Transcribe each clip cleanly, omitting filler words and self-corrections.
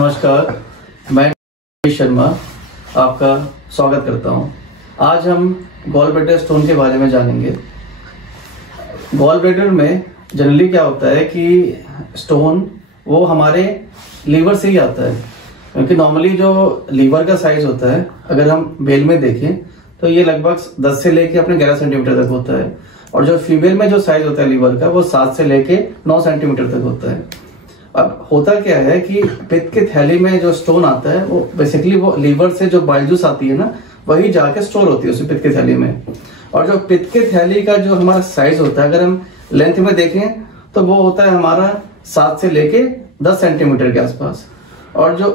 नमस्कार, मैं रमेश शर्मा आपका स्वागत करता हूं। आज हम गॉल ब्लैडर स्टोन के बारे में जानेंगे। गॉल ब्लैडर में जनरली क्या होता है कि स्टोन वो हमारे लीवर से ही आता है, क्योंकि नॉर्मली जो लीवर का साइज होता है अगर हम मेल में देखें तो ये लगभग 10 से लेके अपने 11 सेंटीमीटर तक होता है, और जो फीमेल में जो साइज होता है लीवर का वो 7 से लेके 9 सेंटीमीटर तक होता है। अब होता क्या है कि पित्त की थैली में जो स्टोन आता है वो बेसिकली वो लीवर से जो बाइल जूस आती है ना, वही जाके स्टोर होती है उस पित्त की थैली में। और जो पित्त की थैली का जो हमारा साइज होता है अगर हम लेंथ में देखें तो वो होता है हमारा 7 से लेके 10 सेंटीमीटर के आसपास, और जो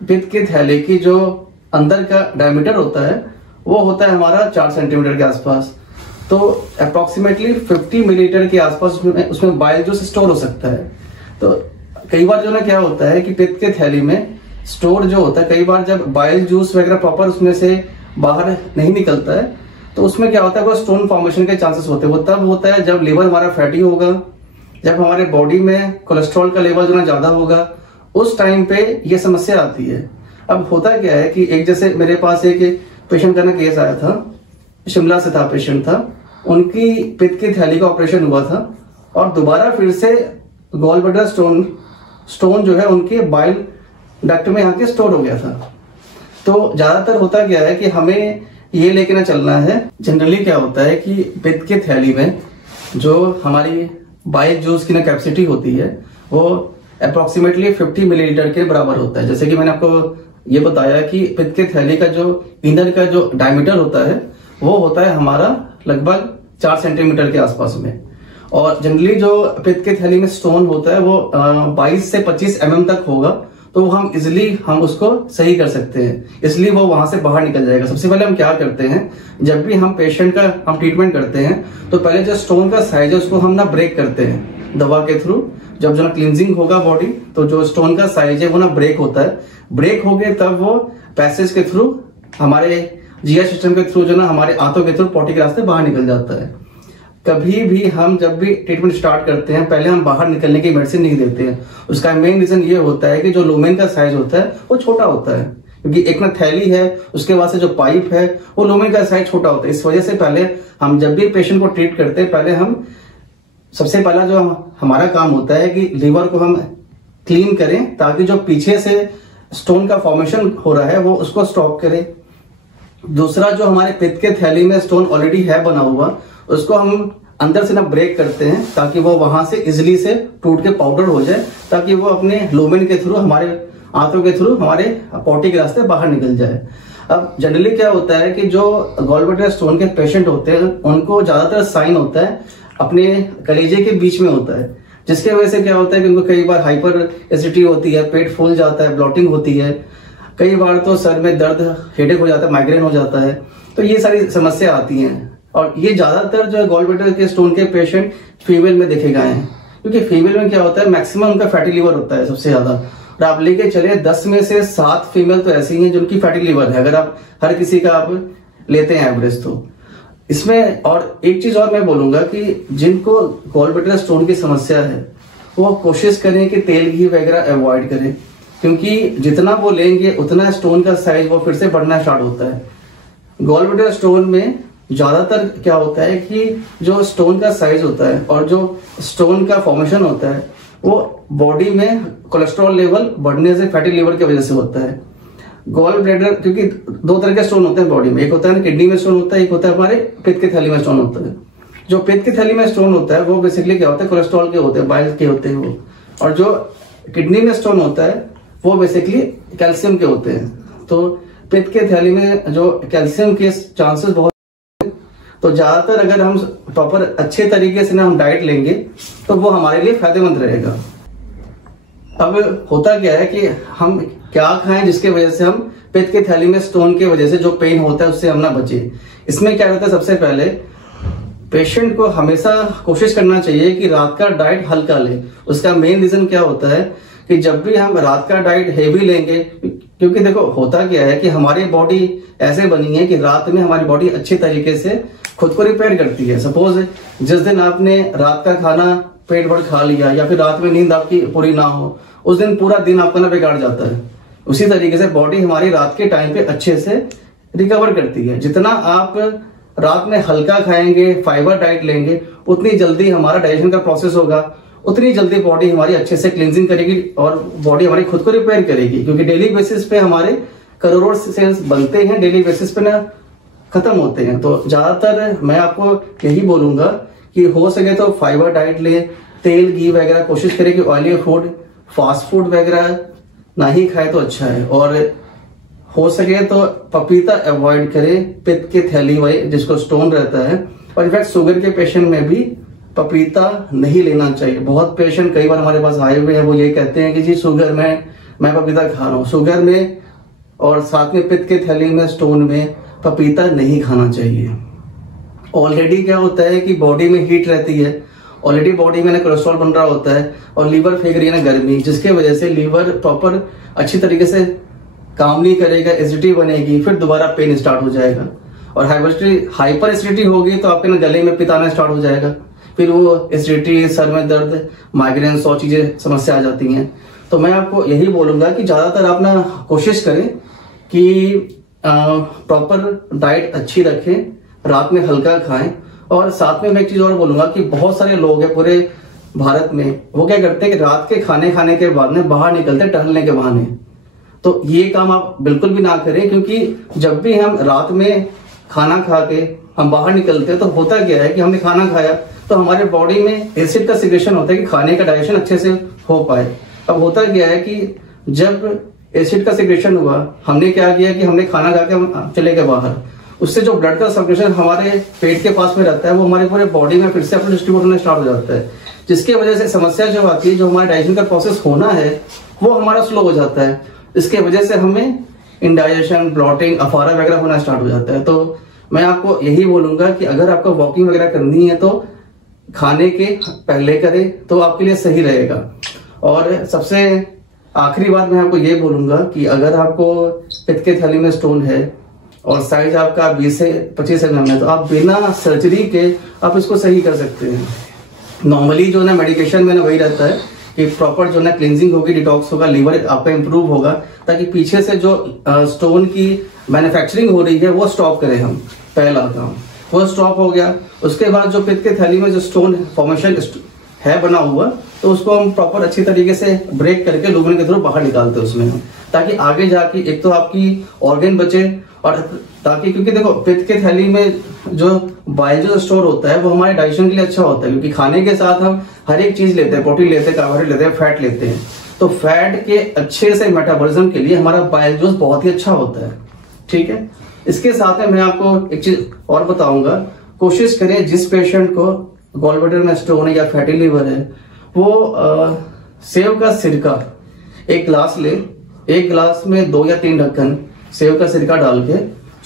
पित्त की थैली की जो अंदर का डायमीटर होता है वो होता है हमारा 4 सेंटीमीटर के आसपास। तो अप्रोक्सीमेटली 50 मिलीलीटर के आसपास उसमें बाइल जूस स्टोर हो सकता है। तो कई बार जो ना क्या होता है कि पित्त के थैली में स्टोर जो होता है, कई बार जब बाइल जूस वगैरह प्रॉपर उसमें से बाहर नहीं निकलता है तो उसमें क्या होता है वो स्टोन फॉर्मेशन के चांसेस होते हैं। वो तब होता है जब लीवर हमारा फैटी होगा, जब हमारे बॉडी में कोलेस्ट्रॉल का लेवल जो ना ज्यादा होगा, उस टाइम पे ये समस्या आती है। अब होता क्या है कि एक जैसे मेरे पास एक पेशेंट का ना केस आया था, शिमला से था पेशेंट था, उनकी पित्त की थैली का ऑपरेशन हुआ था और दोबारा फिर से गॉल ब्लैडर स्टोन जो है उनके बाइल डक्ट में आके स्टोर हो गया था। तो ज्यादातर होता क्या है कि हमें ये लेके ना चलना है। जनरली क्या होता है कि पित्त की थैली में जो हमारी बाइल जूस की ना कैपेसिटी होती है वो अप्रोक्सीमेटली 50 मिलीलीटर के बराबर होता है। जैसे कि मैंने आपको ये बताया कि पित्त की थैली का जो इनर का जो डायमीटर होता है वो होता है हमारा लगभग 4 सेंटीमीटर के आसपास में, और जनरली जो पित्त की थैली में स्टोन होता है वो 22 से 25 mm तक होगा, तो हम इजिली हम उसको सही कर सकते हैं, इसलिए वो वहां से बाहर निकल जाएगा। सबसे पहले हम क्या करते हैं, जब भी हम पेशेंट का हम ट्रीटमेंट करते हैं तो पहले जो स्टोन का साइज है उसको हम ना ब्रेक करते हैं दवा के थ्रू। जब जो ना क्लींजिंग होगा बॉडी तो जो स्टोन का साइज है वो ना ब्रेक होता है, ब्रेक हो गए तब वो पैसेज के थ्रू हमारे जीआई सिस्टम के थ्रू जो ना हमारे आंतों के थ्रू पॉटी के रास्ते बाहर निकल जाता है। कभी भी हम जब भी ट्रीटमेंट स्टार्ट करते हैं पहले हम बाहर निकलने की मेडिसिन नहीं देते हैं। उसका मेन रीजन ये होता है कि जो लुमेन का साइज होता है वो छोटा होता है, क्योंकि एक ना थैली है उसके बाद से जो पाइप है वो लुमेन का साइज छोटा होता है। इस वजह से पहले हम जब भी पेशेंट को ट्रीट करते हैं पहले हम सबसे पहला जो हमारा काम होता है कि लीवर को हम क्लीन करें ताकि जो पीछे से स्टोन का फॉर्मेशन हो रहा है वो उसको स्टॉप करे। दूसरा, जो हमारे पित्त के थैली में स्टोन ऑलरेडी है बना हुआ उसको हम अंदर से ना ब्रेक करते हैं ताकि वो वहां से इजिली से टूट के पाउडर हो जाए, ताकि वो अपने लुमेन के थ्रू हमारे आंतों के थ्रू हमारे पॉटी के रास्ते बाहर निकल जाए। अब जनरली क्या होता है कि जो गॉल ब्लैडर स्टोन के पेशेंट होते हैं उनको ज्यादातर साइन होता है अपने कलेजे के बीच में होता है, जिसके वजह से क्या होता है कि उनको कई बार हाइपर एसिडिटी होती है, पेट फूल जाता है, ब्लॉटिंग होती है, कई बार तो सर में दर्द, हेडेक हो जाता है, माइग्रेन हो जाता है। तो ये सारी समस्या आती हैं, और ये ज्यादातर जो है गॉल ब्लैडर के स्टोन के पेशेंट फीमेल में देखे गए हैं, क्योंकि फीमेल में क्या होता है मैक्सिमम उनका फैटी लीवर होता है सबसे ज्यादा। और आप लेके चले 10 में से 7 फीमेल तो ऐसी हैं जिनकी फैटी लीवर है, अगर आप हर किसी का आप लेते हैं एवरेज। तो इसमें और एक चीज और मैं बोलूंगा कि जिनको गॉल ब्लैडर स्टोन की समस्या है वो कोशिश करें कि तेल घी वगैरह अवॉइड करें, क्योंकि जितना वो लेंगे उतना स्टोन का साइज वो फिर से बढ़ना स्टार्ट होता है। गॉल ब्लैडर स्टोन में ज्यादातर क्या होता है कि जो स्टोन का साइज होता है और जो स्टोन का फॉर्मेशन होता है वो बॉडी में कोलेस्ट्रॉल लेवल बढ़ने से फैटी लीवर की वजह से होता है। गॉल ब्लैडर, क्योंकि 2 तरह के स्टोन होते हैं बॉडी में, एक होता है किडनी में स्टोन होता है, एक होता है हमारे पित्त की थैली में स्टोन होता है। जो पित्त की थैली में स्टोन होता है वो बेसिकली क्या होता है कोलेस्ट्रॉल के होते हैं, बाइल के होते हैं वो, और जो किडनी में स्टोन होता है वो बेसिकली कैल्शियम के होते हैं। तो पित्त के थैली में जो कैल्शियम के चांसेस बहुत, तो ज्यादातर अगर हम प्रॉपर अच्छे तरीके से ना हम डाइट लेंगे तो वो हमारे लिए फायदेमंद रहेगा। अब होता क्या है कि हम क्या खाएं जिसके वजह से हम पित्त की थैली में स्टोन की वजह से जो पेन होता है उससे हम ना बचे। इसमें क्या रहता है, सबसे पहले पेशेंट को हमेशा कोशिश करना चाहिए कि रात का डाइट हल्का ले। उसका मेन रीजन क्या होता है कि जब भी हम रात का डाइट हेवी लेंगे, क्योंकि देखो होता क्या है कि हमारी बॉडी ऐसे बनी है कि रात में हमारी बॉडी अच्छे तरीके से खुद को रिपेयर करती है। सपोज जिस दिन आपने रात का खाना पेट भर खा लिया या फिर रात में नींद आपकी पूरी ना हो, उस दिन पूरा दिन आपका ना बिगाड़ जाता है। उसी तरीके से बॉडी हमारी रात के टाइम पे अच्छे से रिकवर करती है। जितना आप रात में हल्का खाएंगे, फाइबर डाइट लेंगे, उतनी जल्दी हमारा डाइजेशन का प्रोसेस होगा, उतनी जल्दी बॉडी हमारी अच्छे से क्लींजिंग करेगी और बॉडी हमारी खुद को रिपेयर करेगी। क्योंकि डेली बेसिस पे हमारे करोड़ों सेल्स बनते हैं, डेली बेसिस पे ना खत्म होते हैं। तो ज्यादातर मैं आपको यही बोलूंगा कि हो सके तो फाइबर डाइट ले, तेल घी वगैरह कोशिश करें कि ऑयली फूड, फास्ट फूड वगैरह ना ही खाए तो अच्छा है। और हो सके तो पपीता अवॉइड करें, पित्त की थैली वाई जिसको स्टोन रहता है। और इनफैक्ट शुगर के पेशेंट में भी पपीता नहीं लेना चाहिए। बहुत पेशेंट कई बार हमारे पास आए हुए हैं, वो ये कहते हैं कि जी शुगर में मैं पपीता खा रहा हूँ। शुगर में और साथ में पित्त की थैली में, स्टोन में पपीता नहीं खाना चाहिए। ऑलरेडी क्या होता है कि बॉडी में हीट रहती है, ऑलरेडी बॉडी में ना कोलेस्ट्रॉल बन रहा होता है और लीवर फेंक रही है ना गर्मी, जिसके वजह से लीवर प्रॉपर अच्छी तरीके से काम नहीं करेगा, एसिडिटी बनेगी, फिर दोबारा पेन स्टार्ट हो जाएगा। और हाइपर एसिडिटी होगी तो आपके ना गले में पित्त आना स्टार्ट हो जाएगा, फिर वो एसिडिटी, सर में दर्द, माइग्रेन, 100 चीजें समस्या आ जाती हैं। तो मैं आपको यही बोलूंगा कि ज्यादातर आप ना कोशिश करें कि प्रॉपर डाइट अच्छी रखें, रात में हल्का खाएं। और साथ में मैं एक चीज और बोलूंगा कि बहुत सारे लोग हैं पूरे भारत में, वो क्या करते हैं कि रात के खाने के बाद में बाहर निकलते टहलने के बहाने। तो ये काम आप बिल्कुल भी ना करें, क्योंकि जब भी हम रात में खाना खा के हम बाहर निकलते हैं तो होता क्या है कि हमने खाना खाया तो हमारे बॉडी में एसिड का सिक्रेशन होता है कि खाने का डाइजेशन अच्छे से हो पाए। अब होता क्या है कि जब एसिड का सिक्रेशन हुआ, हमने क्या किया कि हमने खाना खा के हम चले गए बाहर, उससे जो ब्लड का सर्कुलेशन हमारे पेट के पास में रहता है वो हमारे पूरे बॉडी में फिर से अपना डिस्ट्रीब्यूट होना स्टार्ट हो जाता है, जिसकी वजह से समस्या जो आती है, जो हमारा डाइजेशन का प्रोसेस होना है वो हमारा स्लो हो जाता है। इसके वजह से हमें इंडाइजेशन, ब्लॉटिंग, अफारा वगैरह होना स्टार्ट हो जाता है। तो मैं आपको यही बोलूंगा कि अगर आपको वॉकिंग वगैरह करनी है तो खाने के पहले करें तो आपके लिए सही रहेगा। और सबसे आखिरी बात मैं आपको ये बोलूंगा कि अगर आपको पित्त के थैली में स्टोन है और साइज आपका 20 से 25 mm है तो आप बिना सर्जरी के आप इसको सही कर सकते हैं। नॉर्मली जो ना मेडिकेशन में ना वही रहता है कि प्रॉपर जो ना क्लींजिंग होगी, डिटॉक्स होगा, लीवर आपका इंप्रूव होगा, ताकि पीछे से जो स्टोन की मैन्युफैक्चरिंग हो रही है वो स्टॉप करें हम। पहला काम वो स्टॉप हो गया। उसके बाद जो पित्त के थैली में जो स्टोन फॉर्मेशन है बना हुआ, तो उसको हम प्रॉपर अच्छी तरीके से ब्रेक करके लुब्रिकेंट के थ्रू बाहर निकालते हैं उसमें हम, ताकि आगे जाके एक तो आपकी ऑर्गन बचे और ताकि, क्योंकि देखो पित्त के थैली में जो बाइल जो स्टोर होता है वो हमारे डाइजेशन के लिए अच्छा होता है, क्योंकि खाने के साथ हम हर एक चीज लेते हैं, प्रोटीन लेते हैं, कार्बोहाइड्रेट लेते हैं, फैट लेते हैं। तो फैट के अच्छे से मेटाबॉलिज्म के लिए हमारा बाइल जूस बहुत ही अच्छा होता है। ठीक है, इसके साथ में मैं आपको एक चीज और बताऊंगा, कोशिश करें जिस पेशेंट को गॉलब्लैडर में स्टोन है या फैटी लीवर है, वो सेव का सिरका एक गिलास ले, एक गिलास में 2 या 3 ढक्कन सेव का सिरका डाल के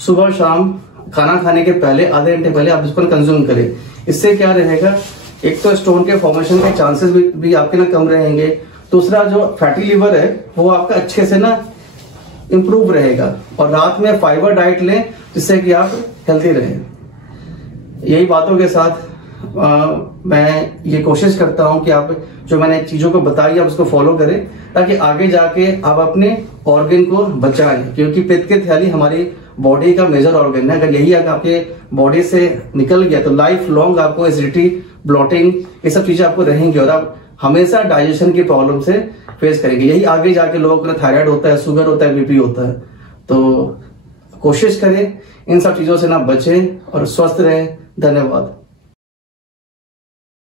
सुबह शाम खाना खाने के पहले आधे घंटे पहले आप इसको कंज्यूम करें। इससे क्या रहेगा, एक तो स्टोन के फॉर्मेशन के चांसेस भी आपके ना कम रहेंगे, दूसरा जो फैटी लीवर है वो आपका अच्छे से ना इंप्रूव रहेगा। और रात में फाइबर डाइट लें जिससे कि आप हेल्थी रहें। यही बातों के साथ मैं ये कोशिश करता हूं कि आप जो मैंने चीजों को बताई आप उसको फॉलो करें, ताकि आगे जाके आप अपने ऑर्गन को बचाएं। क्योंकि पित्त की थैली हमारी बॉडी का मेजर ऑर्गन है, अगर यही अगर आपके बॉडी से निकल गया तो लाइफ लॉन्ग आपको एसिडिटी, ब्लॉटिंग, ये सब चीजें आपको रहेंगी और आप हमेशा डाइजेशन की प्रॉब्लम से फेस करेंगे। यही आगे जाके लोगों को थायराइड होता है, शुगर होता है, बीपी होता है। तो कोशिश करें इन सब चीजों से ना बचें और स्वस्थ रहें। धन्यवाद।